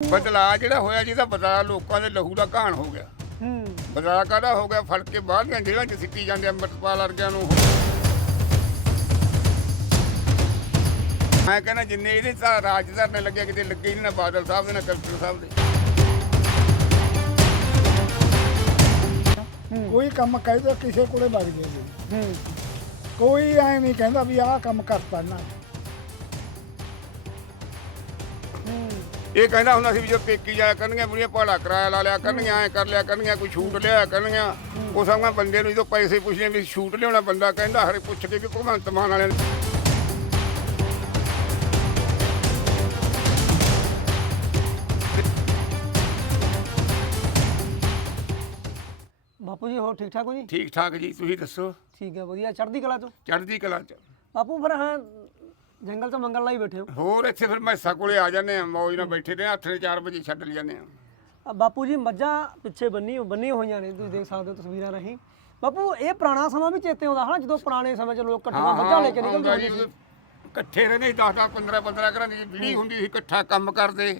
ਬਦਲਾਅ ਜਿਹੜਾ ਹੋਇਆ ਜਿਹਦਾ ਬਦਲਾਅ ਲੋਕਾਂ ਦੇ ਲਹੂ ਦਾ ਘਾਣ ਹੋ ਗਿਆ। ਹੂੰ। ਬਦਲਾਅ ਕਾਹਦਾ ਹੋ ਗਿਆ? ਫੜ ਕੇ ਬਾਹਰਲੀਆਂ ਜੇਲ੍ਹਾਂ 'ਚ ਸਿੱਟੀ ਜਾਂਦੇ ਅੰਮ੍ਰਿਤਪਾਲ ਵਰਗਿਆਂ ਨੂੰ। ਮੈਂ ਕਹਿੰਦਾ ਜਿੰਨੇ ਇਹਦੇ ਤਾਂ ਰਾਜਦਾਰ ਨੇ ਲੱਗਿਆ ਕਿਤੇ ਲੱਗੇ ਹੀ ਨਹੀਂ ਨਾ ਬਾਦਲ ਸਾਹਿਬ ਦੇ ਨਾ ਕਲਪਟਰ ਸਾਹਿਬ ਦੇ। ਕੋਈ ਕੰਮ ਕਹਿੰਦਾ ਕਿਸੇ ਕੋਲੇ ਵਗ ਹੂੰ। ਕੋਈ ਐ ਨਹੀਂ ਕਹਿੰਦਾ ਵੀ ਆਹ ਕੰਮ ਕਰਤਾ ਨਾ। ਇਹ ਕਹਿੰਦਾ ਹੁੰਦਾ ਸੀ ਵੀ ਜੋ ਪੇਕੀ ਜਾਇਆ ਕਰਨਗੀਆਂ ਬੁੜੀਆਂ ਭਾੜਾ ਕਿਰਾਇਆ ਲਾ ਲਿਆ ਕਰਨਗੀਆਂ ਐ ਕਰ ਲਿਆ ਕਰਨਗੀਆਂ ਕੋਈ ਛੂਟ ਲਿਆ ਕਰਨਗੀਆਂ। ਉਹ ਸਭਾਂ ਬੰਦੇ ਨੂੰ ਜਦੋਂ ਪੈਸੇ ਪੁੱਛਦੇ ਵੀ ਛੂਟ ਲਿਆਉਣਾ ਬੰਦਾ ਕਹਿੰਦਾ ਹਰੇ ਪੁੱਛ ਕੇ ਕਿ ਭਗਵੰਤ ਮਾਨ ਵਾਲਿਆਂ ਨੇ। ਬਾਪੂ ਜੀ ਹੋਰ ਠੀਕ ਠਾਕ ਹੋ ਜੀ? ਠੀਕ ਠਾਕ ਜੀ ਤੁਸੀਂ ਦੱਸੋ? ਠੀਕ ਹੈ ਵਧੀਆ। ਚੜ੍ਹਦੀ ਕਲਾ ਤੋਂ ਚੜ੍ਹਦੀ ਕਲਾ ਚ। ਬਾਪੂ ਫਿਰ ਹਾਂ ਜੰਗਲ 'ਚ ਮੰਗਲ ਲਈ ਬੈਠੇ ਹੋ। ਹੋਰ ਇੱਥੇ ਫਿਰ ਮੈਸਾਂ ਕੋਲੇ ਆ ਜਾਂਦੇ ਆ ਮੌਜ ਨਾਲ ਬੈਠੇ ਨੇ ਹੱਥ ਨੇ 4 ਵਜੇ ਛੱਡ ਜਾਂਦੇ ਆ। ਆ ਬਾਪੂ ਜੀ ਮੱਝਾਂ ਪਿੱਛੇ ਬੰਨੀ ਬੰਨੀ ਹੋਈਆਂ ਨੇ ਤੁਸੀਂ ਦੇਖ ਸਕਦੇ ਹੋ ਤਸਵੀਰਾਂ ਰਹੀ। ਬਾਪੂ ਇਹ ਪੁਰਾਣਾ ਸਮਾਂ ਵੀ ਚੇਤੇ ਆਉਂਦਾ ਹਨਾ ਜਦੋਂ ਪੁਰਾਣੇ ਸਮੇਂ 'ਚ ਲੋਕ ਇਕੱਠੀਆਂ ਮੱਝਾਂ ਲੈ ਕੇ ਨਿਕਲਦੇ ਹੁੰਦੇ ਸੀ। ਇਕੱਠੇ ਰਹਿੰਦੇ 10 10 15 15 ਘਰਾਂ ਦੀ ਜਿਹੜੀ ਹੁੰਦੀ ਸੀ ਇਕੱਠਾ ਕੰਮ ਕਰਦੇ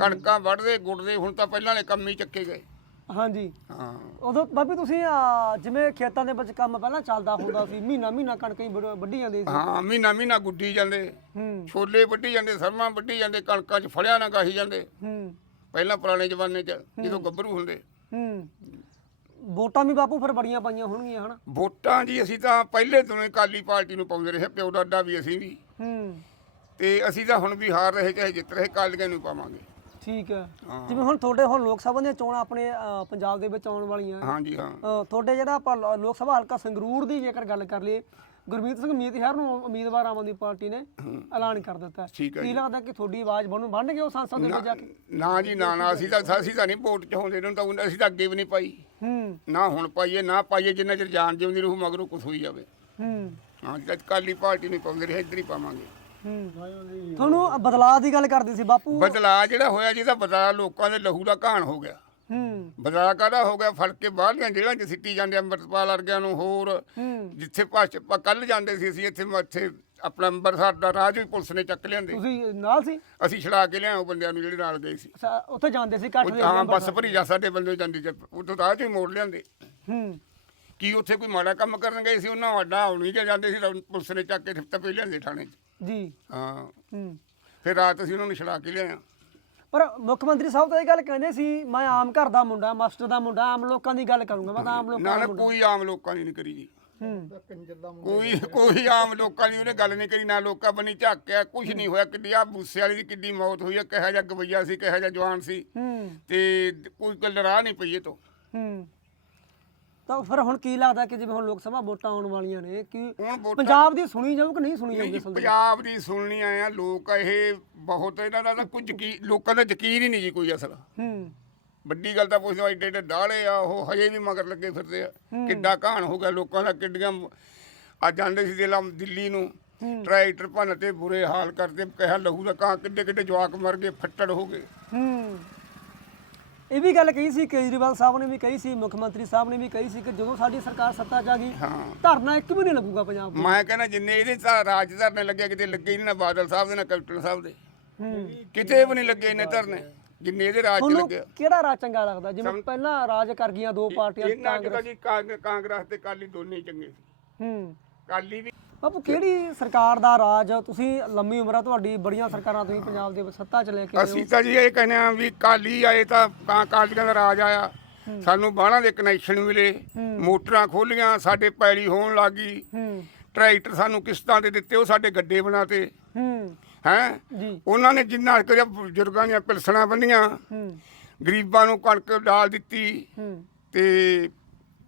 ਕਣਕਾਂ ਵੱਢਦੇ ਗੁੱਡਦੇ ਹੁਣ ਤਾਂ ਪਹਿਲਾਂ ਵਾਲੇ ਕੰਮ ਹੀ ਚੱਕੇ ਗਏ। ਹਾਂਜੀ। ਹਾਂ। ਉਦੋਂ ਬਾਪੂ ਤੁਸੀਂ ਆ, ਜਿਵੇਂ ਖੇਤਾਂ ਦੇ ਵਿੱਚ ਕੰਮ ਪਹਿਲਾਂ ਚੱਲਦਾ ਹੁੰਦਾ ਸੀ ਮਹੀਨਾ ਮਹੀਨਾ ਕਣਕਾਂ ਹੀ ਵੱਢ- ਵੱਢੀ ਜਾਂਦੀ ਸੀ। ਹਾਂ ਮਹੀਨਾ ਮਹੀਨਾ ਗੁੱਡੀ ਜਾਂਦੇ। ਹੂੰ। ਛੋਲੇ ਵੱਢੀ ਜਾਂਦੇ ਸਰਮਾਂ ਵੱਢੀ ਜਾਂਦੇ ਕਣਕਾਂ 'ਚ ਫੜਿਆ ਨਾ ਗਾਹੀ ਜਾਂਦੇ। ਹੂੰ। ਪਹਿਲਾਂ ਪੁਰਾਣੇ ਜ਼ਮਾਨੇ 'ਚ ਜਦੋਂ ਗੱਭਰੂ ਹੁੰਦੇ। ਹੂੰ। ਵੋਟਾਂ ਵੀ ਬਾਪੂ ਫਿਰ ਬੜੀਆਂ ਪਾਈਆਂ ਹੋਣਗੀਆਂ ਹਨਾ? ਵੋਟਾਂ ਜੀ ਅਸੀਂ ਤਾਂ ਪਹਿਲੇ ਤੋਂ ਹੀ ਅਕਾਲੀ ਪਾਰਟੀ ਨੂੰ ਪਾਉਂਦੇ ਰਹੇ ਪਿਓ ਦਾਦਾ ਵੀ ਅਸੀਂ ਵੀ। ਹੂੰ। ਤੇ ਅਸੀਂ ਤਾਂ ਹੁਣ ਵੀ ਹਾਰ ਰਹੇ ਚਾਹੇ ਜਿੱਤ ਰਹੇ ਕਾਲੀਆਂ ਨੂੰ ਪਾਵਾਂਗੇ। ਠੀਕ ਹੈ। ਹਾਂ। ਜਿਵੇਂ ਹੁਣ ਤੁਹਾਡੇ ਹੁਣ ਲੋਕ ਸਭਾ ਦੀਆਂ ਚੋਣਾਂ ਆਪਣੇ ਅ, ਪੰਜਾਬ ਦੇ ਵਿੱਚ ਆਉਣ ਵਾਲੀਆਂ। ਹਾਂਜੀ ਹਾਂ। ਅ, ਤੁਹਾਡੇ ਜਿਹੜਾ ਆਪਾਂ ਲ- ਲੋਕ ਸਭਾ ਹਲਕਾ ਸੰਗਰੂਰ ਦੀ ਜੇਕਰ ਗੱਲ ਕਰ ਲਈਏ ਗੁਰਮੀਤ ਸਿੰਘ ਮੀਤਹਿਰ ਨੂੰ ਉਮੀਦਵਾਰ ਆਮ ਆਦਮੀ ਪਾਰਟੀ ਨੇ ਐਲਾਨ ਕਰ ਦਿੱਤਾ ਹੈ। ਠੀਕ ਹੈ ਕੀ ਲੱਗਦਾ ਕਿ ਤੁਹਾਡੀ ਆਵਾਜ਼ ਬਣਨ ਬਣ ਗਈ ਉਹ ਸੰਸਦ ਦੇ ਵਿੱਚ ਜਾ ਕੇ? ਨਾ ਜੀ ਨਾ ਨਾ ਅਸੀਂ ਤਾਂ ਅਸੀਂ ਤਾਂ ਨਹੀਂ ਵੋਟ ਚਾਹੁੰਦੇ ਇਹਨਾਂ ਨੂੰ ਤਾਂ ਅਸੀਂ ਤਾਂ ਅੱਗੇ ਵੀ ਨਹੀਂ ਪਾਈ। ਹੂੰ। ਨਾ ਹੁਣ ਪਾਈਏ ਨਾ ਪਾਈਏ ਜਿੰਨਾ ਚਿਰ ਜਾਨ ਜਿਉਂਦੀ ਰਹੂ ਮਗਰੋਂ ਕੁਛ ਹੋਈ ਜਾਵੇ। ਹੂੰ। ਹਾਂ ਜੀ ਅਕਾਲੀ ਪਾਰਟੀ ਨਹੀਂ ਪਾਉਂਦੇ ਰਹੇ ਇੱਧਰ ਹੀ ਪਾਵਾਂਗੇ। ਤੁਹਾਨੂੰ ਬਦਲਾਅ ਦੀ ਗੱਲ ਕਰਦੀ ਸੀ ਬਾਪੂ। ਬਦਲਾਅ ਜਿਹੜਾ ਹੋਇਆ ਜਿਹਦਾ ਬਦਲਾਅ ਲੋਕਾਂ ਦੇ ਲਹੂ ਦਾ ਘਾਣ ਹੋ ਗਿਆ। ਹੂੰ। ਬਦਲਾਅ ਕਾਹਦਾ ਹੋ ਗਿਆ? ਫੜ ਕੇ ਬਾਹਰਲੀਆਂ ਜੇਲ੍ਹਾਂ 'ਚ ਸਿੱਟੀ ਜਾਂਦੇ ਅੰਮ੍ਰਿਤਪਾਲ ਵਰਗਿਆਂ ਨੂੰ ਹੋਰ। ਜਿੱਥੇ ਭਾਸ਼ ਕੱਲ ਜਾਂਦੇ ਸੀ ਅਸੀਂ ਇੱਥੇ ਇੱਥੇ ਆਪਣਾ ਅੰਮ੍ਰਿਤਸਰ ਦਾ ਰਾਜ ਵੀ ਪੁਲਿਸ ਨੇ ਚੱਕ ਲਿਆਂਦੇ। ਤੁਸੀਂ ਨਾਲ ਸੀ? ਅਸੀਂ ਛੜਾ ਕੇ ਲਿਆਏ ਉਹ ਬੰਦਿਆਂ ਨੂੰ ਜਿਹੜੇ ਨਾਲ ਗਏ ਸੀ। ਉੱਥੇ ਜਾਂਦੇ ਸੀ ਘੱਟ ਉਹ ਹਾਂ ਬੱਸ ਭਰੀ ਜਾ ਸਾਡੇ ਬੰਦੇ ਜਾਂਦੀ ਚ ਉਦੋਂ ਰਾਹ 'ਚ ਹੀ ਮੋੜ ਲਿਆਂਦੇ। ਹੂੰ। ਕੀ ਉੱਥੇ ਕੋਈ ਮਾੜਾ ਕੰਮ ਕਰਨ ਗਏ ਸੀ? ਉਹਨਾਂ ਵੱਡਾ ਹੋਣੀ ਜਾਂ ਜਾਂਦੇ ਸੀ ਤਾਂ ਪੁਲਿਸ ਨੇ ਚੱਕ ਕੇ ਤਪੇ ਲਿਆਂਦੇ ਥਾਣੇ 'ਚ। ਜੀ। ਹਾਂ। ਹੂੰ। ਫਿਰ ਰਾਤ ਅਸੀਂ ਉਹਨਾਂ ਨੂੰ ਛੜਾ ਕੇ ਲਿਆਏ ਪਰ ਮੁੱਖ ਮੰਤਰੀ ਸਾਹਿਬ ਤਾਂ ਇਹ ਗੱਲ ਕਹਿੰਦੇ ਸੀ ਮੈਂ ਆਮ ਘਰ ਦਾ ਮੁੰਡਾ ਮਾਸਟਰ ਦਾ ਮੁੰਡਾ ਆਮ ਲੋਕਾਂ ਦੀ ਗੱਲ ਕਰੂੰਗਾ ਮੈਂ ਤਾਂ ਆਮ ਲੋਕਾਂ ਨਾ ਦਾ ਨਾ ਮੁੰਡਾ। ਕੋਈ ਆਮ ਲੋਕਾਂ ਦੀ ਨਹੀਂ ਕਰੀ ਜੀ। ਹੂੰ। ਕੋਈ ਕੋਈ ਆਮ ਲੋਕਾਂ ਦੀ ਉਹਨੇ ਗੱਲ ਨਹੀਂ ਕਰੀ ਨਾ ਲੋਕਾਂ ਬਣੀ ਝਾਕਿਆ ਕੁਝ ਨਹੀਂ ਹੋਇਆ। ਕਿੱਡੀ ਆ ਬੂਸੇ ਵਾਲੀ ਦੀ ਕਿੱਡੀ ਮੌਤ ਹੋਈ ਆ ਕਿਹੋ ਜਿਹਾ ਗਵਈਆ ਸੀ ਕਿਹੋ ਜਿਹਾ ਜਵਾਨ ਸੀ। ਹੂੰ। ਤੇ ਕੋਈ ਗੱਲ ਰਾਹ ਨਹੀਂ ਪਈ ਇਹ ਤੋਂ। ਹੂੰ। ਤਾਂ ਫਿਰ ਹੁਣ ਕੀ ਲੱਗਦਾ ਕਿ ਜਿਵੇਂ ਹੁਣ ਲੋਕ ਸਭਾ ਵੋਟਾਂ ਆਉਣ ਵਾਲੀਆਂ ਨੇ ਕਿ ਹੁਣ ਵੋਟਾਂ ਪੰਜਾਬ ਦੀ ਸੁਣੀ ਜਾਊ ਕਿ ਨਹੀਂ ਸੁਣੀ ਜਾਊਗੀ ਜੀ, ਅਸਲ ਦੇ? ਵਿੱਚ? ਪੰਜਾਬ ਦੀ ਸੁਣਨੀ ਆਏ ਆ ਲੋਕ ਇਹ ਬਹੁਤ ਇਹਨਾਂ ਦਾ ਤਾਂ ਕੁਝ ਕੀ ਲੋਕਾਂ ਦਾ ਯਕੀਨ ਹੀ ਨਹੀਂ ਜੀ ਕੋਈ ਅਸਲ। ਹੂੰ। ਵੱਡੀ ਗੱਲ ਤਾਂ ਪੁੱਛਦੇ ਆ ਏਡੇ ਏਡੇ ਦਾੜੇ ਆ ਉਹ ਹਜੇ ਵੀ ਮਗਰ ਲੱਗੇ ਫਿਰਦੇ ਆ। ਕਿੱਡਾ ਕਹਾਣ ਹੋ ਗਿਆ ਲੋਕਾਂ ਦਾ ਕਿੱਡੀਆਂ ਆ ਜਾਂਦੇ ਸੀ ਦਿਲਾਂ ਦਿੱਲੀ ਨੂੰ ਟਰੈਕਟਰ ਭੰਨ ਤੇ ਬੁਰੇ ਹਾਲ ਕਰਦੇ ਕਹਿਆ ਲਹੂ ਦਾ ਕਾਂ ਕਿੱਡੇ ਕਿੱਡੇ ਜਵਾਕ ਮਰ ਗਏ ਫੱਟੜ ਹੋ ਗਏ। ਹੂੰ। ਇਹ ਵੀ ਗੱਲ ਕਹੀ ਸੀ ਕੇਜਰੀਵਾਲ ਸਾਹਿਬ ਨੇ ਵੀ ਕਹੀ ਸੀ ਮੁੱਖ ਮੰਤਰੀ ਸਾਹਿਬ ਨੇ ਵੀ ਕਹੀ ਸੀ ਕਿ ਜਦੋਂ ਸਾਡੀ ਸਰਕਾਰ ਸੱਤਾ 'ਚ ਆ ਗਈ ਧਰਨਾ ਇੱਕ ਵੀ ਨਹੀਂ ਲੱਗੂਗਾ ਪੰਜਾਬ 'ਚ ਮੈਂ ਕਹਿੰਦਾ ਜਿੰਨੇ ਇਹਦੇ ਤਾਂ ਰਾਜਦਾਰ ਨੇ ਲੱਗੇ ਕਿਤੇ ਲੱਗੇ ਹੀ ਨਹੀਂ ਨਾ ਬਾਦਲ ਸਾਹਿਬ ਦੇ ਨਾ ਕੈਪਟਨ ਸਾਹਿਬ ਦੇ। ਕਿਤੇ ਵੀ ਨਹੀਂ ਲੱਗੇ ਇਹਨੇ ਧਰਨੇ ਜਿੰਨੇ ਇਹਦੇ ਰਾਜ 'ਚ ਲੱਗੇ ਕਿਹੜਾ ਰਾਜ ਚੰਗਾ ਲੱਗਦਾ? ਜਿਵੇਂ ਪਹਿਲਾਂ ਰਾਜ ਕਰ ਗਈਆਂ ਦੋ ਪਾਰਟੀਆਂ ਇਹਨਾਂ ਚ ਤਾਂ ਜੀ ਕਾਂਗ- ਕਾਂਗਰਸ ਤੇ ਕਾਲੀ ਦੋਨੇ ਚੰਗੇ ਸੀ। ਹੂੰ। ਕਾਲੀ ਵੀ ਬਾਪੂ ਕਿਹੜੀ ਸਰਕਾਰ ਦਾ ਰਾਜ? ਤੁਸੀਂ ਲੰਮੀ ਉਮਰ ਆ ਤੁਹਾਡੀ ਬੜੀਆਂ ਸਰਕਾਰਾਂ ਤੁਸੀਂ ਪੰਜਾਬ ਦੇ ਸੱਤਾ 'ਚ ਲੈ ਕੇ ਆਏ ਹੋ। ਅਸੀਂ ਤਾਂ ਜੀ ਇਹ ਕਹਿੰਦੇ ਆ ਵੀ ਕਾਲੀ ਆਏ ਤਾਂ ਕਾਂ ਕਾਲੀਆਂ ਦਾ ਰਾਜ ਆਇਆ। ਸਾਨੂੰ ਬਾਹਲਾਂ ਦੇ ਕਨੈਕਸ਼ਨ ਮਿਲੇ। ਮੋਟਰਾਂ ਖੋਲੀਆਂ ਸਾਡੇ ਪੈਲੀ ਹੋਣ ਲੱਗੀ ਹੂੰ। ਟਰੈਕਟਰ ਸਾਨੂੰ ਕਿਸ਼ਤਾਂ ਤੇ ਦਿੱਤੇ ਉਹ ਸਾਡੇ ਗੱਡੇ ਬਣਾਤੇ। ਹੂੰ। ਹੈ? ਜੀ। ਉਹਨਾਂ ਨੇ ਜਿੰਨਾ ਕਰਿਆ ਬਜ਼ੁਰਗਾਂ ਦੀਆਂ ਪਿਲਸਣਾ ਬੰਨੀਆਂ। ਹੂੰ। ਗਰੀਬਾਂ ਨੂੰ ਕਣਕ ਡਾਲ ਦਿੱਤੀ। ਹੂੰ। ਤੇ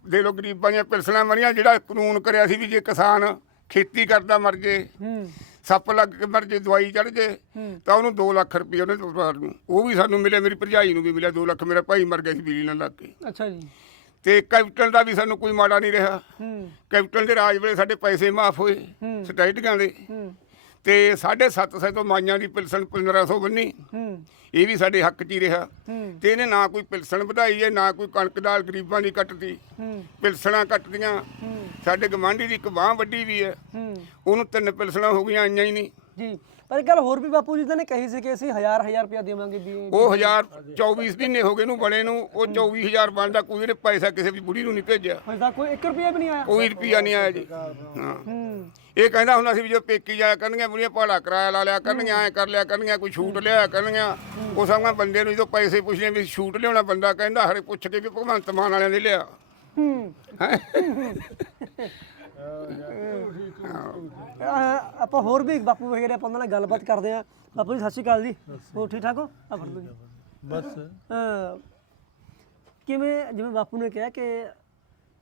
ਦੇ ਲੋ ਗਰੀਬਾਂ ਦੀਆਂ ਪਿਲਸਣਾ ਮਰੀਆਂ ਜਿਹੜਾ ਕਾਨੂੰਨ ਕਰਿਆ ਸੀ ਵੀ ਜੇ ਕਿਸਾਨ ਖੇਤੀ ਕਰਦਾ ਮਰ ਜੇ ਹੂੰ। ਸੱਪ ਲੱਗ ਕੇ ਮਰ ਜੇ ਦਵਾਈ ਚੜ ਜੇ। ਤਾਂ ਉਹਨੂੰ 2 ਲੱਖ ਰੁਪਏ ਉਹਨੇ ਪਰਿਵਾਰ ਨੂੰ ਉਹ ਵੀ ਸਾਨੂੰ ਮਿਲਿਆ ਮੇਰੀ ਭਰਜਾਈ ਨੂੰ ਵੀ ਮਿਲਿਆ 2 ਲੱਖ ਮੇਰਾ ਭਾਈ ਮਰ ਗਿਆ ਸੀ ਬਿਜਲੀ ਨਾਲ ਲੱਗ ਕੇ। ਅੱਛਾ ਜੀ। ਤੇ ਕੈਪਟਨ ਦਾ ਵੀ ਸਾਨੂੰ ਕੋਈ ਮਾੜਾ ਨਹੀਂ ਰਿਹਾ। ਹੂੰ। ਕੈਪਟਨ ਦੇ ਰਾਜ ਵੇਲੇ ਸਾਡੇ ਪੈਸੇ ਮਾਫ ਹੋਏ ਹੂੰ। ਸਟੈਟੀਆਂ ਦੇ। ਹੂੰ। ਤੇ 750 ਤੋਂ ਮਾਈਆਂ ਦੀ ਪਿਲਸਣ 1500 ਬੰਨੀ। ਹੂੰ। ਇਹ ਵੀ ਸਾਡੇ ਹੱਕ 'ਚ ਹੀ ਰਿਹਾ। ਤੇ ਇਹਨੇ ਨਾ ਕੋਈ ਪਿਲਸਣ ਵਧਾਈ ਹੈ ਨਾ ਕੋਈ ਕਣਕ ਦਾਲ ਗਰੀਬਾਂ ਦੀ ਕੱਟਦੀ। ਪਿਲਸਣਾ ਕੱਟਦੀਆਂ। ਸਾਡੇ ਗਵਾਂਢੀ ਦੀ ਇੱਕ ਬਾਹ ਵੱਡੀ ਵੀ ਹੈ। ਹੂੰ। ਉਹਨੂੰ ਤਿੰਨ ਪਿਲਸਣਾ ਹੋ ਗਈਆਂ ਆਈਆਂ ਹੀ ਨਹੀਂ। ਜੀ। ਪਰ ਇੱਕ ਗੱਲ ਹੋਰ ਵੀ ਬਾਪੂ ਜੀ ਤਾਂ ਨੇ ਕਹੀ ਸੀ ਕਿ ਅਸੀਂ ਹਜ਼ਾਰ ਹਜ਼ਾਰ ਰੁਪਇਆ ਦੇਵਾਂਗੇ ਵੀ ਉਹ 1024 ਮਹੀਨੇ ਹੋ ਗਏ ਨੂੰ ਬਣੇ ਨੂੰ ਉਹ 24000 ਬਣਦਾ ਕੋਈ ਨੇ ਪੈਸਾ ਕਿਸੇ ਵੀ ਬੁੜੀ ਨੂੰ ਨਹੀਂ ਭੇਜਿਆ। ਹਜੇ ਤੱਕ ਕੋਈ 1 ਰੁਪਿਆ ਵੀ ਨਹੀਂ ਆਇਆ। ਕੋਈ ਰੁਪਿਆ ਨਹੀਂ ਆਇਆ ਜੀ। ਹਾਂ। ਹੂੰ। ਇਹ ਕਹਿੰਦਾ ਹੁੰਦਾ ਸੀ ਵੀ ਜੋ ਪੇਕੀ ਜਾਇਆ ਕਰਨਗੀਆਂ ਬੁੜੀਆਂ ਭਾੜਾ ਕਿਰਾਇਆ ਲਾ ਲਿਆ ਕਰਨਗੀਆਂ ਐ ਕਰ ਲਿਆ ਕਰਨਗੀਆਂ ਕੋਈ ਛੂਟ ਲਿਆ ਕਰਨਗੀਆਂ। ਉਹ ਸਮਾਂ ਬੰਦੇ ਨੂੰ ਜਦੋਂ ਪੈਸੇ ਪੁੱਛਣੇ ਵੀ ਛੂਟ ਲਿਆਉਣਾ ਬੰਦਾ ਕਹਿੰਦਾ ਹਰੇ ਪੁੱਛ ਕੇ ਵੀ ਭਗਵੰਤ ਮਾਨ ਵਾਲਿਆਂ ਦੇ ਲਿਆ। ਹੂੰ। ਅਹ ਆਪਾਂ ਹੋਰ ਵੀ ਬਾਪੂ ਵਗੈਰੇ ਆਪਾਂ ਉਹਨਾਂ ਨਾਲ ਗੱਲਬਾਤ ਕਰਦੇ ਆ ਬਾਪੂ ਜੀ ਸਤਿ ਸ਼੍ਰੀ ਅਕਾਲ ਜੀ। ਹੋਰ ਠੀਕ ਠਾਕ ਹੋ? ਆ ਫੜ ਲਓ ਜੀ। ਬਸ। ਅਹ ਕਿਵੇਂ ਜਿਵੇਂ ਬਾਪੂ ਨੇ ਕਿਹਾ ਕਿ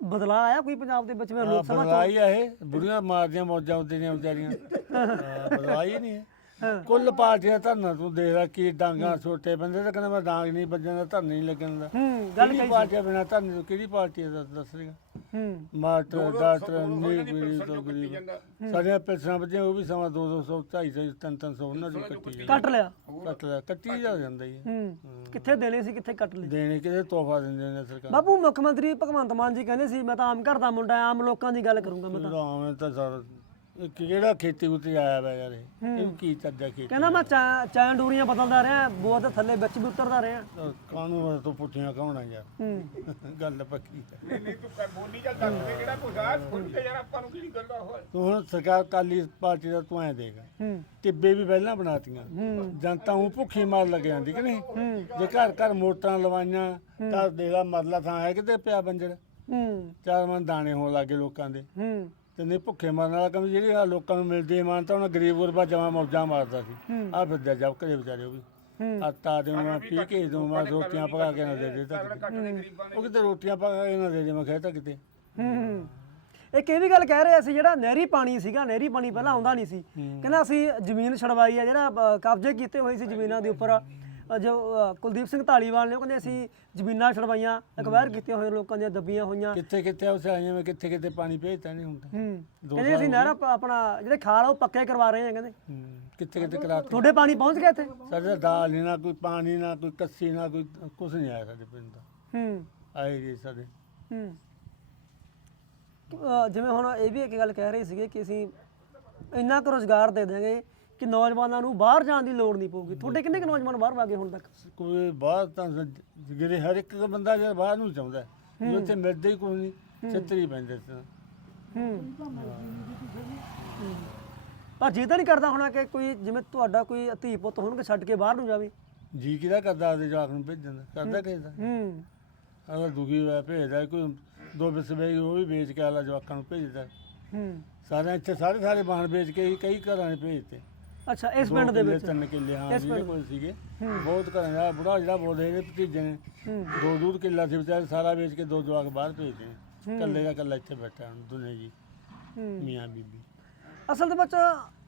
ਬਦਲਾ ਆਇਆ ਕੋਈ ਪੰਜਾਬ ਦੇ ਵਿੱਚ ਮੈਂ ਲੋਕ ਸਭਾ ਚ? ਬਦਲਾਈ ਆ ਇਹ। ਬੁੜੀਆਂ ਮਾਰਦੀਆਂ ਮੌਜਾਂ ਉੱਤੇ ਵਿਚਾਰੀਆਂ। ਹਾਂ, ਬਦਲਾਈ ਨਹੀਂ ਹੈ। ਕੁੱਲ ਪਾਰਟੀਆਂ ਧਰਨਾ ਤੂੰ ਦੇਖ ਲੈ ਕੀ ਡਾਂਗਾ ਛੋਟੇ ਬੰਦੇ ਤਾਂ ਕਹਿੰਦਾ ਮੈਂ ਡਾਂਗ ਨਹੀਂ ਵੱਜਣ ਦਾ ਧਰਨਾ ਨਹੀਂ ਲੱਗਣ ਦਾ। ਹੂੰ ਗੱਲ ਕਿਹੜੀ ਪਾਰਟੀ ਬਿਨਾ ਧਰਨੇ ਤੋਂ ਕਿਹੜੀ ਪਾਰਟੀ ਹੈ ਦੱਸ- ਰਿਹਾ ਮਾਸਟਰ ਡਾਕਟਰ ਨੀ ਗਰੀਬ। ਤੋਂ ਗਰੀਬ ਸਾਡੀਆਂ ਪੈਨਸ਼ਨਾਂ ਬੱਚੇ ਉਹ ਵੀ ਸਮਾਂ 2 200 250 300 ਉਹਨਾਂ ਦੀ ਕੱਟੀ ਜਾਂਦੀ। ਕੱਟ ਲਿਆ। ਕੱਟ ਲਿਆ ਕੱਟੀ ਜਾ ਜਾਂਦਾ ਹੀ। ਹੈ। ਕਿੱਥੇ ਦੇਣੇ ਸੀ ਕਿੱਥੇ ਕੱਟ ਲਏ? ਦੇਣੇ ਕਿਤੇ ਤੋਹਫਾ ਦਿੰਦੇ ਨੇ ਸਰਕਾਰ। ਬਾਪੂ ਮੁੱਖ ਮੰਤਰੀ ਭਗਵੰਤ ਮਾਨ ਜੀ ਕਹਿੰਦੇ ਸੀ ਮੈਂ ਤਾਂ ਆਮ ਘਰ ਦਾ ਮੁੰਡਾ ਆਮ ਲੋਕਾਂ ਦੀ ਗੱਲ ਕਰੂੰਗਾ ਮੈਂ ਤਾਂ। ਰਾਮ ਤਾਂ ਸਾਰਾ ਕਿਹੜਾ ਖੇਤੀ ਉੱਤੇ ਆਇਆ ਵਾ ਯਾਰ ਇਹ? ਇਹ ਕੀ ਚੱਜਾ ਖੇਤੀ ਕਹਿੰਦਾ ਮੈਂ ਚਾ- ਚਾਂ ਡੂਰੀਆਂ ਬਦਲਦਾ ਰਿਹਾ ਦੇ ਥੱਲੇ ਵਿੱਚ ਵੀ ਉਤਰਦਾ ਰਿਹਾ। ਕਾਨੂੰਨ ਤੋਂ ਪੁੱਠੀਆਂ ਕਹਾਉਣਾ ਯਾਰ? ਹੂੰ। ਗੱਲ ਪੱਕੀ ਹੈ ਨਹੀਂ ਤੂੰ ਕਰ ਬੋਲੀ ਚੱਲ ਦੱਸ ਦੇ ਕਿਹੜਾ ਕੁਝ ਆ ਸੁਣ ਕੇ ਯਾਰ ਆਪਾਂ ਨੂੰ ਕਿਹੜੀ ਗੱਲ ਦਾ ਹੋਇਆ ਤੂੰ ਹੁਣ ਸਰਕਾਰ ਕਾਲੀ ਪਾਰਟੀ ਦਾ ਤੂੰ ਐ ਦੇਗਾ ਹੂੰ। ਟਿੱਬੇ ਵੀ ਪਹਿਲਾਂ ਬਣਾਤੀਆਂ। ਜਨਤਾ ਉਹ ਭੁੱਖੀ ਮਾਰ ਲੱਗ ਜਾਂਦੀ ਕਿ ਨਹੀਂ? ਜੇ ਘਰ ਘਰ ਮੋਟਰਾਂ ਲਵਾਈਆਂ ਤਾਂ ਦੇ ਲਾ ਮਰਲਾ ਥਾਂ ਹੈ ਕਿਤੇ ਪਿਆ ਬੰਜਰ। ਹੂੰ। ਚਾਰ ਮਨ ਦਾਣੇ ਹੋਣ ਲੱਗੇ ਲੋਕਾਂ ਦੇ। ਹੂੰ। ਤੇ ਨਹੀਂ ਭੁੱਖੇ ਮਰਨ ਵਾਲਾ ਕੰਮ ਜਿਹੜੀ ਆਹ ਲੋਕਾਂ ਨੂੰ ਮਿਲਦੀ ਇਮਾਨ ਤਾਂ ਉਹਨਾਂ ਗਰੀਬ ਗੁਰਬਾ ਜਮਾ ਮੌਜਾਂ ਮਾਰਦਾ ਸੀ। ਆ ਫਿਰਦਾ ਜਬ ਕਰੇ ਵਿਚਾਰੇ ਉਹ ਵੀ। ਆਟਾ ਦੇ ਮੈਂ ਪੀ ਕੇ ਦੂੰ ਮੈਂ ਰੋਟੀਆਂ ਪਕਾ ਕੇ ਨਾ ਦੇ ਦੇ ਤਾਂ ਉਹ ਕਿਤੇ ਰੋਟੀਆਂ ਪਕਾ ਕੇ ਨਾ ਦੇ ਦੇ ਮੈਂ ਕਹਿਤਾ ਕਿਤੇ। ਹੂੰ ਇੱਕ ਇਹ ਵੀ ਗੱਲ ਕਹਿ ਰਿਹਾ ਸੀ ਜਿਹੜਾ ਨਹਿਰੀ ਪਾਣੀ ਸੀਗਾ ਨਹਿਰੀ ਪਾਣੀ ਪਹਿਲਾਂ ਆਉਂਦਾ ਨਹੀਂ ਸੀ। ਕਹਿੰਦਾ ਅਸੀਂ ਜ਼ਮੀਨ ਛੜਵਾਈ ਆ ਜਿਹੜਾ ਕਬਜ਼ੇ ਕੀਤੇ ਹੋਏ ਸੀ ਜ਼ਮੀਨਾਂ ਦੇ ਉੱਪਰ। ਅ, ਜੋ ਅ, ਕੁਲਦੀਪ ਸਿੰਘ ਢਾਲੀਵਾਲ ਨੇ ਉਹ ਕਹਿੰਦੇ ਅਸੀਂ ਜ਼ਮੀਨਾਂ ਛੜਵਾਈਆਂ ਅਕਵਾਇਰ ਕੀਤੀਆਂ ਹੋਈਆਂ ਲੋਕਾਂ ਦੀਆਂ ਦੱਬੀਆਂ ਹੋਈਆਂ। ਕਿੱਥੇ ਕਿੱਥੇ ਉਸ ਆਈਆਂ ਮੈਂ ਕਿੱਥੇ ਕਿੱਥੇ ਪਾਣੀ ਭੇਜਤਾ ਨਹੀਂ ਹੁੰਦਾ ਹੂੰ। ਦੋ ਕਹਿੰਦੇ ਅਸੀਂ ਨਹਿਰਾਂ ਆਪਣਾ ਜਿਹੜੇ ਖਾਲ ਆ ਉਹ ਪੱਕੇ ਕਰਵਾ ਰਹੇ ਆ ਕਹਿੰਦੇ। ਹੂੰ, ਕਿੱਥੇ ਕਿੱਥੇ ਕਰਾਤੇ? ਤੁਹਾਡੇ ਪਾਣੀ ਪਹੁੰਚ ਗਿਆ ਇੱਥੇ? ਸਾਡੇ ਤਾਂ ਦਾਲ ਨਹੀਂ ਨਾ ਕੋਈ ਪਾਣੀ ਨਾ ਕੋਈ ਕੱਸੀ ਨਾ ਕੋਈ ਕੁਛ ਨਹੀਂ ਆਇਆ ਸਾਡੇ ਪਿੰਡ ਦਾ। ਹੂੰ। ਆਏ ਜੀ ਸਾਡੇ। ਹੂੰ। ਜਿਵੇਂ ਹੁਣ ਇਹ ਵੀ ਇੱਕ ਗੱਲ ਕਹਿ ਰਹੇ ਸੀਗੇ ਕਿ ਅਸੀਂ ਇੰਨਾ ਕੁ ਰੋਜ਼ਗਾਰ ਦੇ ਦੇਵਾਂਗੇ ਕਿ ਨੌਜਵਾਨਾਂ ਨੂੰ ਬਾਹਰ ਜਾਣ ਦੀ ਲੋੜ ਨਹੀਂ ਪਊਗੀ। ਤੁਹਾਡੇ ਕਿੰਨੇ ਕੁ ਨੌਜਵਾਨ ਬਾਹਰ ਵਾਗੇ ਹੁਣ ਤੱਕ? ਕੋਈ ਬਾਹਰ ਤਾਂ ਜਿਹੜੇ ਹਰ ਇੱਕ ਬੰਦਾ ਜਿਹੜਾ ਬਾਹਰ ਨੂੰ ਚਾਹੁੰਦਾ। ਜੋ ਉੱਥੇ ਮਿਲਦਾ ਹੀ ਕੋਈ ਨਹੀਂ ਛੱਤਰੀ ਪੈਂਦੇ ਹੂੰ। ਪਰ ਜੇ ਤਾਂ ਨਹੀਂ ਕਰਦਾ ਹੋਣਾ ਕਿ ਕੋਈ ਜਿਵੇਂ ਤੁਹਾਡਾ ਕੋਈ ਧੀ ਪੁੱਤ ਹੋਣਗੇ ਛੱਡ ਕੇ ਬਾਹਰ ਨੂੰ ਜਾਵੇ? ਜੀ ਕਿਹਦਾ ਕਰਦਾ ਆਪਦੇ ਜਵਾਕ ਨੂੰ ਭੇਜਣ ਦਾ? ਕਰਦਾ ਕਿਸੇ ਦਾ? ਹੂੰ। ਅਗਰ ਦੁਖੀ ਹੋਇਆ ਭੇਜਦਾ ਕੋਈ ਦੋ ਬਿਸਵੇ ਉਹ ਵੀ ਵੇਚ ਕੇ ਆਲਾ ਜਵਾਕਾਂ ਨੂੰ ਭੇਜਦਾ ਹੂੰ। ਸਾਰੇ ਇੱਥੇ ਸਾਰੇ ਸਾਰੇ ਬਾਹਰ ਵੇਚ ਕੇ ਹੀ ਕਈ ਘਰਾਂ ਨੇ ਭੇਜਤੇ। ਅੱਛਾ ਇਸ ਪਿੰਡ ਦੇ ਕਿੱਲੇ, ਵਿੱਚ? ਤਿੰਨ ਕਿੱਲੇ ਹਾਂ ਜਿਹੜੇ ਕੋਲ ਸੀਗੇ। ਬਹੁਤ ਘਰਾਂ ਦਾ ਬੁੜਾ ਜਿਹੜਾ ਬੋਲਦੇ ਇਹਦੇ ਭਤੀਜੇ ਨੇ। ਦੋ ਦੂਰ ਕਿੱਲਾ ਸੀ ਵਿਚਾਰੇ ਸਾਰਾ ਵੇਚ ਕੇ ਦੋ ਜਵਾਕ ਬਾਹਰ ਭੇਜਦੇ ਨੇ ਇਕੱਲੇ ਦਾ ਇਕੱਲਾ ਇੱਥੇ ਬੈਠਾ ਹੁਣ ਦੁਨੇ ਜੀ। ਮੀਆਂ ਬੀਬੀ। ਅਸਲ ਦੇ ਵਿੱਚ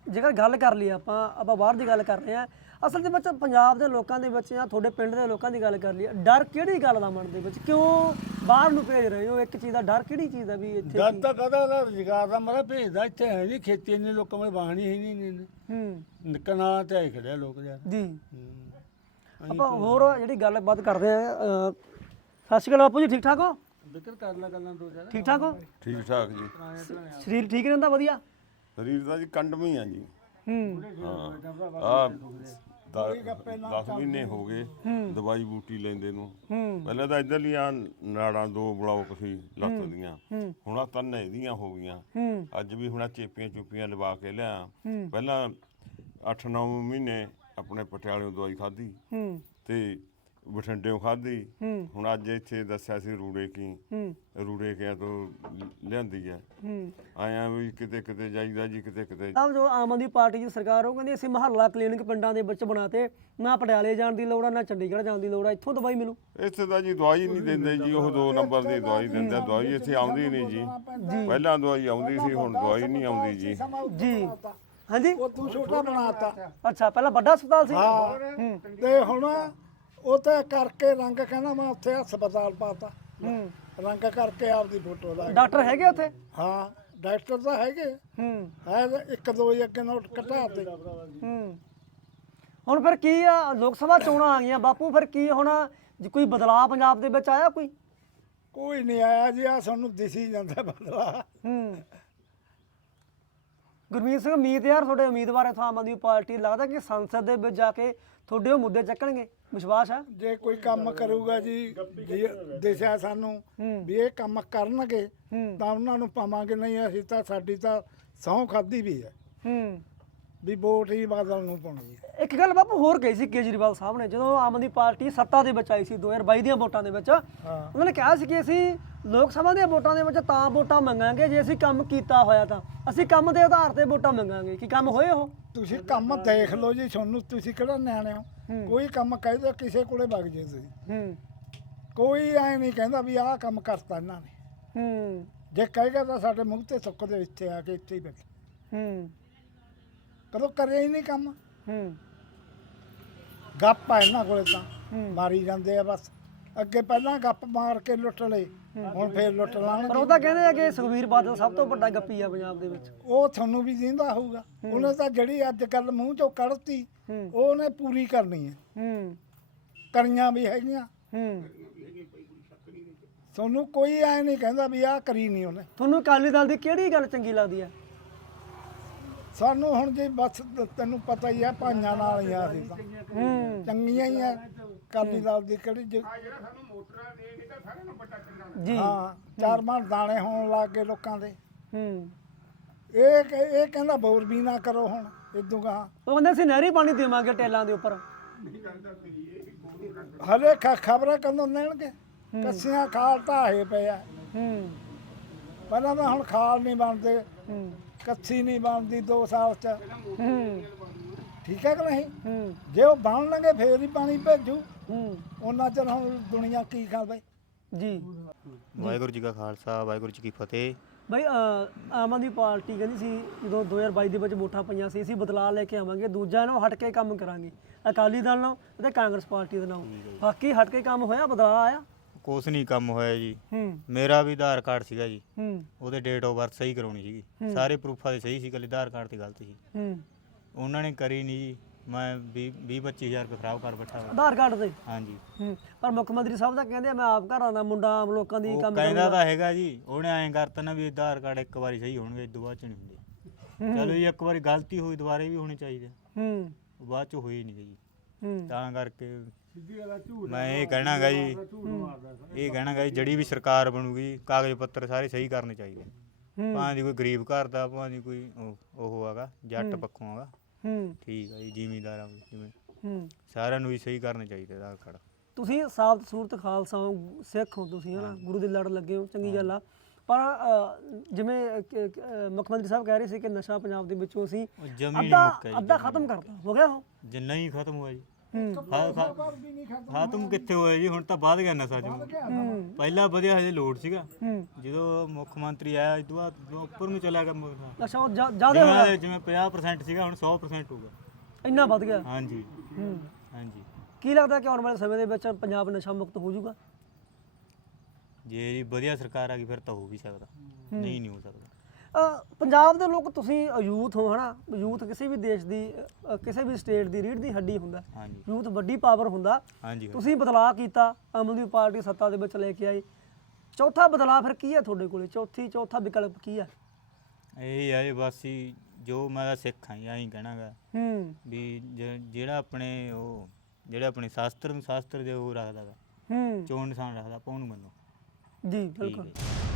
ਜੇਕਰ ਗੱਲ ਕਰ ਲਈ ਆਪਾਂ ਆਪਾਂ ਬਾਹਰ ਦੀ ਗੱਲ ਕਰ ਰਹੇ ਆ ਅਸਲ ਦੇ ਵਿੱਚ ਪੰਜਾਬ ਦੇ ਲੋਕਾਂ ਦੇ ਵਿੱਚ ਜਾਂ ਤੁਹਾਡੇ ਪਿੰਡ ਦੇ ਲੋਕਾਂ ਦੀ ਗੱਲ ਕਰ ਲਈ ਡਰ ਕਿਹੜੀ ਗੱਲ ਦਾ ਮਨ ਦੇ ਵਿੱਚ? ਕਿਉਂ ਬਾਹਰ ਨੂੰ ਭੇਜ ਰਹੇ ਹੋ? ਇੱਕ ਚੀਜ਼ ਦਾ ਡਰ ਕਿਹੜੀ ਚੀਜ਼ ਦਾ ਵੀ ਇੱਥੇ ਜਦ ਤੱਕ ਕਦਾ ਦਾ? ਰੁਜ਼ਗਾਰ ਦਾ ਮਰਾ ਭੇਜਦਾ ਇੱਥੇ ਹੈ ਨਹੀਂ ਖੇਤੀ ਇੰਨੇ ਲੋਕਾਂ ਕੋਲ ਵਾਹਣੀ ਹੀ ਨਹੀਂ ਨਹੀਂ ਹੂੰ। ਨਿਕਲਣਾ ਤੇ ਆਏ ਖੜਿਆ ਲੋਕ ਯਾਰ। ਜੀ। ਹੂੰ। ਆਪਾਂ ਹੋਰ ਜਿਹੜੀ ਗੱਲਬਾਤ ਕਰਦੇ ਆ ਸਤਿ ਸ਼੍ਰੀ ਅਕਾਲ ਬਾਪੂ ਜੀ ਠੀਕ ਠਾਕ ਹੋ? ਜ਼ਿਕਰ ਕਰ ਲੈ ਗੱਲਾਂ ਦੋ ਚਾਰ। ਠੀਕ ਠਾਕ ਹੋ? ਠੀਕ ਠਾਕ ਜੀ। ਸਰੀਰ ਠੀਕ ਰਹਿੰਦਾ ਵਧੀਆ? ਸਰੀਰ ਦਾ ਜੀ ਕੰਡਮੀ ਆ ਜੀ। ਹੂੰ। ਆ 10 ਮਹੀਨੇ ਹੋ ਗਏ ਦਵਾਈ ਬੂਟੀ ਲੈਂਦੇ ਨੂੰ। ਪਹਿਲਾਂ ਤਾਂ ਇਧਰਲੀਆਂ ਨਾੜਾਂ ਦੋ ਬਲੌਕ ਸੀ ਲੱਤ ਦੀਆਂ। ਹੁਣ ਆ ਤਿੰਨ ਇਹਦੀਆਂ ਹੋ ਗਈਆਂ। ਅੱਜ ਵੀ ਹੁਣ ਆਹ ਚੇਪੀਆਂ ਚੁਪੀਆਂ ਲਵਾ ਕੇ ਲਿਆ ਪਹਿਲਾਂ 8-9 ਮਹੀਨੇ ਆਪਣੇ ਪਟਿਆਲੇ ਦਵਾਈ ਖਾਧੀ। ਤੇ ਬਠਿੰਡਿਓਂ ਖਾਧੀ। ਹੁਣ ਅੱਜ ਇੱਥੇ ਦੱਸਿਆ ਸੀ ਰੂੜੇ ਕੀ। ਰੂੜੇ ਕਿਆ ਤੋਂ ਲਿਆਂਦੀ ਹੈ। ਆਇਆ ਵੀ ਕਿਤੇ ਕਿਤੇ ਜਾਈਦਾ ਜੀ ਕਿਤੇ ਕਿਤੇ। ਆਹ ਜੋ ਆਮ ਆਦਮੀ ਪਾਰਟੀ ਦੀ ਸਰਕਾਰ ਉਹ ਕਹਿੰਦੀ ਅਸੀਂ ਮਹੱਲਾ ਕਲੀਨਿਕ ਪਿੰਡਾਂ ਦੇ ਵਿੱਚ ਬਣਾਤੇ। ਨਾ ਪਟਿਆਲੇ ਜਾਣ ਦੀ ਲੋੜ ਆ ਨਾ ਚੰਡੀਗੜ੍ਹ ਜਾਣ ਦੀ ਲੋੜ ਆ। ਇੱਥੋਂ ਦਵਾਈ ਮਿਲੂ। ਇੱਥੇ ਤਾਂ ਜੀ ਦਵਾਈ ਨਹੀਂ ਦਿੰਦੇ ਜੀ ਉਹ ਦੋ ਨੰਬਰ ਦੀ ਦਵਾਈ ਦਿੰਦੇ। ਦਵਾਈ ਇੱਥੇ ਆਉਂਦੀ ਨਹੀਂ ਜੀ। ਪਹਿਲਾਂ ਦਵਾਈ ਆਉਂਦੀ ਸੀ ਹੁਣ ਦਵਾਈ ਨਹੀਂ ਆਉਂਦੀ ਜੀ। ਜੀ। ਹਾਂਜੀ। ਉਹ ਤੂੰ ਛੋਟਾ ਬਣਾਤਾ। ਅੱਛਾ ਪਹਿਲਾਂ ਵੱਡਾ ਹਸਪਤਾਲ ਸੀ। ਹਾਂ। ਤੇ ਹੁਣ ਉਹ ਤੇ ਕਰਕੇ ਰੰਗ ਕਹਿੰਦਾ ਮੈਂ ਉੱਥੇ ਹਸਪਤਾਲ ਪਾਤਾ। ਹੂੰ। ਰੰਗ ਕਰਕੇ ਆਪਦੀ ਫੋਟੋ ਲਾ ਕੇ। ਡਾਕਟਰ ਹੈਗੇ ਉੱਥੇ? ਹਾਂ ਡਾਕਟਰ ਤਾਂ ਹੈਗੇ। ਹੂੰ। ਹੈ ਤਾਂ ਇੱਕ ਦੋ ਹੀ ਅੱਗੇ ਨੋਟ ਘਟਾ ਤੇ। ਹੂੰ। ਹੁਣ ਫਿਰ ਕੀ ਆ? ਲੋਕ ਸਭਾ ਚੋਣਾਂ ਆ ਗਈਆਂ। ਬਾਪੂ ਫਿਰ ਕੀ ਹੁਣ? ਜੇ ਕੋਈ ਬਦਲਾਅ ਪੰਜਾਬ ਦੇ ਵਿੱਚ ਆਇਆ ਕੋਈ? ਕੋਈ ਨਹੀਂ ਆਇਆ ਜੀ ਆ ਸਾਨੂੰ ਦਿਸੀ ਜਾਂਦਾ ਬਦਲਾ ਹੂੰ। ਗੁਰਮੀਤ ਸਿੰਘ ਉਮੀਦ ਯਾਰ ਤੁਹਾਡੇ ਉਮੀਦਵਾਰ ਇਥੋਂ ਆਮ ਆਦਮੀ ਪਾਰਟੀ ਲੱਗਦਾ ਕਿ ਸੰਸਦ ਦੇ ਵਿੱਚ ਜਾ ਕੇ ਤੁਹਾਡੇ ਉਹ ਮੁੱਦੇ ਚੱਕਣਗੇ? ਵਿਸ਼ਵਾਸ ਆ? ਜੇ ਕੋਈ ਕੰਮ ਕਰੂਗਾ ਜੀ ਜੀ ਦਿਸ਼ਾ ਸਾਨੂੰ ਵੀ ਇਹ ਕੰਮ ਕਰਨਗੇ ਤਾਂ ਉਹਨਾਂ ਨੂੰ ਪਾਵਾਂਗੇ ਨਹੀਂ ਅਸੀਂ ਤਾਂ ਸਾਡੀ ਤਾਂ ਸਹੁੰ ਖਾਦੀ ਵੀ ਹੈ। ਹੂੰ। ਵੀ ਵੋਟ ਹੀ ਬਾਦਲ ਨੂੰ ਪਾਉਣੀ ਹੈ। ਇੱਕ ਗੱਲ ਬਾਪੂ ਹੋਰ ਕਹੀ ਸੀ ਕੇਜਰੀਵਾਲ ਸਾਹਿਬ ਨੇ ਜਦੋਂ ਆਮ ਆਦਮੀ ਪਾਰਟੀ ਸੱਤਾ ਦੇ ਵਿੱਚ ਆਈ ਸੀ 2022 ਦੀਆਂ ਵੋਟਾਂ ਦੇ ਵਿੱਚ ਉਹਨਾਂ ਨੇ ਕਿਹਾ ਸੀ ਕਿ ਅਸੀਂ ਲੋਕ ਸਭਾ ਦੀਆਂ ਵੋਟਾਂ ਦੇ ਵਿੱਚ ਤਾਂ ਵੋਟਾਂ ਮੰਗਾਂਗੇ ਜੇ ਅਸੀਂ ਕੰਮ ਕੀਤਾ ਹੋਇਆ ਤਾਂ। ਅਸੀਂ ਕੰਮ ਦੇ ਆਧਾਰ ਤੇ ਵੋਟਾਂ ਮੰਗਾਂਗੇ ਕਿ ਕੰਮ ਹੋਏ ਉਹ? ਤੁਸੀਂ ਕੰਮ ਦੇਖ ਲਓ ਜੀ ਤੁਹਾਨੂੰ ਤੁਸੀਂ ਕਿਹੜਾ ਨਿਆਣੇ ਹੋ? ਕੋਈ ਕੰਮ ਕਹਿ ਦਿਓ ਕਿਸੇ ਕੋਲੇ ਵਗ ਜੇ ਤੁਸੀਂ। ਹੂੰ। ਕੋਈ ਐ ਨਹੀਂ ਕਹਿੰਦਾ ਵੀ ਆਹ ਕੰਮ ਕਰਤਾ ਇਹਨਾਂ ਨੇ। ਹੂੰ। ਜੇ ਕਹੇਗਾ ਤਾਂ ਸਾਡੇ ਮੂੰਹ ਤੇ ਸੁੱਕ ਦੇ ਇੱਥੇ ਆ ਕੇ ਇੱਥੇ ਹੀ ਬੈਠੇ। ਹੂੰ। ਕਦੋਂ ਕਰਿਆ ਹੀ ਨਹੀਂ ਕੰਮ। ਹੂੰ। ਗੱਪ ਆ ਇਹਨਾਂ ਕੋਲੇ ਤਾਂ। ਮਾਰੀ ਜਾਂਦੇ ਆ ਬਸ। ਅੱਗੇ ਪਹਿਲਾਂ ਗੱਪ ਮਾਰ ਕੇ ਲੁੱਟ ਲਏ। ਹੁਣ ਫੇਰ ਲੁੱਟ ਪਰ ਲਾਣਗੇ ਉਹ ਤਾਂ ਕਹਿੰਦੇ ਆ ਕਿ ਸੁਖਵੀਰ ਬਾਦਲ ਸਭ ਤੋਂ ਵੱਡਾ ਗੱਪੀ ਆ ਪੰਜਾਬ ਦੇ ਵਿੱਚ। ਉਹ ਤੁਹਾਨੂੰ ਵੀ ਜਿੰਦਾ ਹੋਊਗਾ। ਉਹਨੇ ਤਾਂ ਜਿਹੜੀ ਅੱਜ ਕੱਲ ਮੂੰਹ ਚੋਂ ਕੱਢਤੀ। ਉਹ ਉਹਨੇ ਪੂਰੀ ਕਰਨੀ ਹੈ। ਹੂੰ। ਕਰੀਆਂ ਵੀ ਹੈਗੀਆਂ। ਹੂੰ। ਤੁਹਾਨੂੰ ਕੋਈ ਐ ਨਹੀਂ ਕਹਿੰਦਾ ਵੀ ਆਹ ਕਰੀ ਨਹੀਂ ਉਹਨੇ। ਤੁਹਾਨੂੰ ਅਕਾਲੀ ਦਲ ਦੀ ਕਿਹੜੀ ਗੱਲ ਚੰਗੀ ਲੱਗਦੀ ਆ? ਸਾਨੂੰ ਹੁਣ ਜੀ ਬਸ ਤੈਨੂੰ ਪਤਾ ਹੀ ਆ ਭਾਈਆਂ ਨਾਲ ਹੀ ਆ ਅਸੀਂ ਤਾਂ। ਹੂੰ। ਚੰਗੀਆਂ ਹੀ ਆ ਕਾਲੀ ਦਾਲ ਦੀ ਕਿਹੜੀ ਜ- ਜਿਹੜਾ ਸਾਨੂੰ ਮੋਟਰਾਂ ਦੇ ਇਹ ਤਾਂ ਸਾਰਿਆਂ ਨੂੰ ਵੱਡਾ ਚੰਗਾ ਜੀ। ਹਾਂ ਚਾਰ ਮਣ ਦਾਣੇ ਹੋਣ ਲੱਗ ਗਏ ਲੋਕਾਂ ਦੇ। ਹੂੰ। ਇਹ ਕ- ਇਹ ਕਹਿੰਦਾ ਬੋਰ ਵੀ ਨਾ ਕਰੋ ਹੁਣ ਇਦੋਂ ਗਾ ਉਹ ਕਹਿੰਦੇ ਅਸੀਂ ਨਹਿਰੀ ਪਾਣੀ ਦੇਵਾਂਗੇ ਟੇਲਾਂ ਦੇ ਉੱਪਰ। ਹਲੇ ਖਬਰਾਂ ਕਦੋਂ ਲੈਣਗੇ ਕੱਸੀਆਂ ਖਾਲ ਢਾਹੇ ਪਏ ਆ। ਹੂੰ। ਪਹਿਲਾਂ ਤਾਂ ਹੁਣ ਖਾਲ ਨਹੀਂ ਬਣਦੇ। ਹੂੰ। ਕੱਸੀ ਨਹੀਂ ਬਣਦੀ 2 ਸਾਲ ਚ। ਹੂੰ। ਠੀਕ ਹੈ ਕਿ ਨਹੀਂ? ਹੂੰ। ਜੇ ਉਹ ਬਣ ਲਣਗੇ ਫੇਰ ਹੀ ਪਾਣੀ ਭੇਜੂ। ਹੂੰ। ਉਹਨਾਂ ਚਿਰ ਹੁਣ ਦੁਨੀਆ ਕੀ ਖਾਵੇ। ਜੀ। ਵਾਹਿਗੁਰੂ ਜੀ ਕਾ ਖਾਲਸਾ ਵਾਹਿਗੁਰੂ ਜੀ ਕੀ ਫਤਿਹ। ਬਈ ਅਹ, ਆਮ ਆਦਮੀ ਪਾਰਟੀ ਕਹਿੰਦੀ ਸੀ ਜਦੋਂ 2022 ਦੇ ਵਿੱਚ ਵੋਟਾਂ ਪਈਆਂ ਸੀ ਅਸੀਂ ਬਦਲਾਅ ਲੈ ਕੇ ਆਵਾਂਗੇ ਦੂਜਾ ਨੂੰ ਹਟ ਕੇ ਕੰਮ ਕਰਾਂਗੇ। ਅਕਾਲੀ ਦਲ ਨਾਲ ਅਤੇ ਕਾਂਗਰਸ ਪਾਰਟੀ ਦੇ ਨਾਲ। ਬਾਕੀ ਹਟ ਕੇ ਕੰਮ ਹੋਇਆ ਬਦਲਾਅ ਆਇਆ? ਕੁਛ ਨਹੀਂ ਕੰਮ ਹੋਇਆ ਜੀ। ਹੂੰ। ਮੇਰਾ ਵੀ ਆਧਾਰ ਕਾਰਡ ਸੀਗਾ ਜੀ। ਹੂੰ। ਉਹਦੇ ਡੇਟ ਆਫ ਬਰਥ ਸਹੀ ਕਰਾਉਣੀ ਸੀਗੀ। ਸਾਰੇ ਪ੍ਰੂਫਾਂ ਦੇ ਸਹੀ ਸੀ ਕੱਲੇ ਆਧਾਰ ਕਾਰਡ ਤੇ ਗਲਤ ਸੀ। ਹੂੰ। ਉਹਨਾਂ ਨੇ ਕਰੀ ਨਹੀਂ ਜੀ। ਮੈਂ 20 20 25000 ਰੁਪਏ ਖਰਾਬ ਕਰ ਬੈਠਾ। ਆਧਾਰ ਕਾਰਡ ਤੇ? ਹਾਂਜੀ। ਹੂੰ। ਪਰ ਮੁੱਖ ਮੰਤਰੀ ਸਾਹਿਬ ਤਾਂ ਕਹਿੰਦੇ ਆ, ਮੈਂ ਆਪ ਘਰਾਂ ਦਾ ਮੁੰਡਾ ਆਮ ਲੋਕਾਂ ਦੀ ਉਹ ਕੰਮ ਕਹਿੰਦਾ ਤਾਂ ਹੈਗਾ ਜੀ। ਉਹਨੇ ਐਂ ਕਰਤਾ ਨਾ ਵੀ ਆਧਾਰ ਕਾਰਡ ਇੱਕ ਵਾਰੀ ਸਹੀ ਹੋਣਗੇ ਇਸ ਤੋਂ ਬਾਅਦ ਚ ਨਹੀਂ ਹੁੰਦੇ। ਚਲੋ ਜੀ ਇੱਕ ਵਾਰੀ ਗਲਤੀ ਹੋਈ ਦੁਬਾਰੇ ਵੀ ਹੋਣੀ ਚਾਹੀਦੀ ਹੂੰ। ਉਹ ਬਾਅਦ ਚ ਹੋਈ ਨਹੀਂ ਜੀ ਹੂੰ। ਤਾਂ ਕਰਕੇ ਮੈਂ ਇਹ ਕਹਿਣਾਗਾ ਜੀ। ਇਹ ਕਹਿਣਾਗਾ ਜੀ ਜਿਹੜੀ ਵੀ ਸਰਕਾਰ ਬਣੂਗੀ ਕਾਗਜ਼ ਪੱਤਰ ਸਾਰੇ ਸਹੀ ਕਰਨੇ ਚਾਹੀਦੇ। ਭਾਵੇਂ ਦੀ ਕੋਈ ਗਰੀਬ ਘਰ ਦਾ ਭਾਵੇਂ ਦੀ ਕੋਈ ਉਹ ਉਹ ਹੈਗਾ ਜੱਟ ਪੱਖੋਂ ਹੈਗਾ ਹੂੰ। ਠੀਕ ਹੈ ਜੀ ਜ਼ਿਮੀਂਦਾਰਾਂ ਨੂੰ ਜਿਵੇਂ ਹੂੰ। ਸਾਰਿਆਂ ਨੂੰ ਹੀ ਸਹੀ ਕਰਨੇ ਚਾਹੀਦੇ ਆਧਾਰ ਕਾਰਡ ਤੁਸੀਂ ਸਾਬਤ ਸੂਰਤ ਖਾਲਸਾ ਹੋ ਸਿੱਖ ਹੋ ਤੁਸੀਂ ਹਨਾ? ਗੁਰੂ ਦੇ ਲੜ ਲੱਗੇ ਹੋ ਚੰਗੀ ਗੱਲ ਆ। ਪਰ ਅ, ਜਿਵੇਂ ਅ, ਕ- ਕ- ਅ, ਮੁੱਖ ਮੰਤਰੀ ਸਾਹਿਬ ਕਹਿ ਰਹੇ ਸੀ ਕਿ ਨਸ਼ਾ ਪੰਜਾਬ ਦੇ ਵਿੱਚੋਂ ਅਸੀਂ ਉਹ ਜਮੀ ਨਹੀਂ ਅੱਧਾ ਮੁੱਕਿਆ ਜੀ ਅੱਧਾ ਖਤਮ ਕਰਤਾ। ਹੋ ਗਿਆ ਉਹ? ਜਿੰਨਾ ਹੀ ਖਤਮ ਹੋਇਆ ਜੀ। ਹੂੰ। ਖਤਮ ਕਿੱਥੇ ਹੋਇਆ ਜੀ? ਹੁਣ ਤਾਂ ਵੱਧ ਗਿਆ ਨਸ਼ਾ ਜੀ ਹੂੰ। ਪਹਿਲਾਂ ਵਧੀਆ ਹਜੇ ਲੋਡ ਸੀਗਾ। ਹੂੰ। ਜਦੋਂ ਮੁੱਖ ਮੰਤਰੀ ਆਇਆ ਇਸ ਤੋਂ ਬਾਅਦ ਉੱਪਰ ਨੂੰ ਚਲਾ ਗਿਆ ਉਹ ਜ਼ਿਆ- ਜ਼ਿਆਦਾ ਹੋਇਆ। ਜਿਵੇਂ ਜਿਵੇਂ 50% ਸੀਗਾ ਹੁਣ 100% ਹੋ ਗਿਆ। ਇੰਨਾ ਵੱਧ ਗਿਆ? ਹਾਂਜੀ। ਹੂੰ। ਹਾਂਜੀ। ਕੀ ਲੱਗਦਾ ਕਿ ਆਉਣ ਵਾਲੇ ਸਮੇਂ ਦੇ ਵਿੱਚ ਪੰਜਾਬ ਨਸ਼ਾ ਮੁਕਤ ਹੋ ਜਾਊਗਾ? ਜੇ ਜੀ ਵਧੀਆ ਸਰਕਾਰ ਆ ਗਈ ਫਿਰ ਤਾਂ ਹੋ ਵੀ ਸਕਦਾ। ਨਹੀਂ ਨਹੀਂ ਹੋ ਸਕਦਾ। ਪੰਜਾਬ ਦੇ ਲੋਕ ਤੁਸੀਂ ਯੂਥ ਹੋ ਹਨਾ? ਯੂਥ ਕਿਸੇ ਵੀ ਦੇਸ਼ ਦੀ ਅ, ਕਿਸੇ ਵੀ ਸਟੇਟ ਦੀ ਰੀੜ ਦੀ ਹੱਡੀ ਹੁੰਦਾ। ਹਾਂਜੀ। ਯੂਥ ਵੱਡੀ ਪਾਵਰ ਹੁੰਦਾ। ਹਾਂਜੀ ਤੁਸੀਂ ਬਦਲਾਅ ਕੀਤਾ ਆਮ ਆਦਮੀ ਪਾਰਟੀ ਸੱਤਾ ਦੇ ਵਿੱਚ ਲੈ ਕੇ ਆਈ ਚੌਥਾ ਬਦਲਾਅ ਫਿਰ ਕੀ ਹੈ ਤੁਹਾਡੇ ਕੋਲੇ? ਚੌਥੀ ਚੌਥਾ ਵਿਕਲਪ ਕੀ ਹੈ? ਇਹ ਆ ਇਹ ਬਸ ਹੀ ਜੋ ਮੈਂ ਤਾਂ ਸਿੱਖ ਹਾਂ ਐਂ ਕਹਿਣਾਗਾ। ਹੂੰ। ਵੀ ਜ- ਜਿਹੜਾ ਆਪਣੇ ਉਹ ਜਿਹੜਾ ਆਪਣੇ ਸ਼ਾਸਤਰ ਨੂੰ ਸ਼ਾਸਤਰ ਦੇ ਉਹ ਰੱਖਦਾ ਗਾ ਹੂੰ। ਚੋਣ ਨਿਸ਼ਾਨ ਰੱਖਦਾ ਉਹਨੂੰ ਮੰਨੋ। ਜੀ ਠੀਕ ਬਿਲਕੁਲ। ਹੈ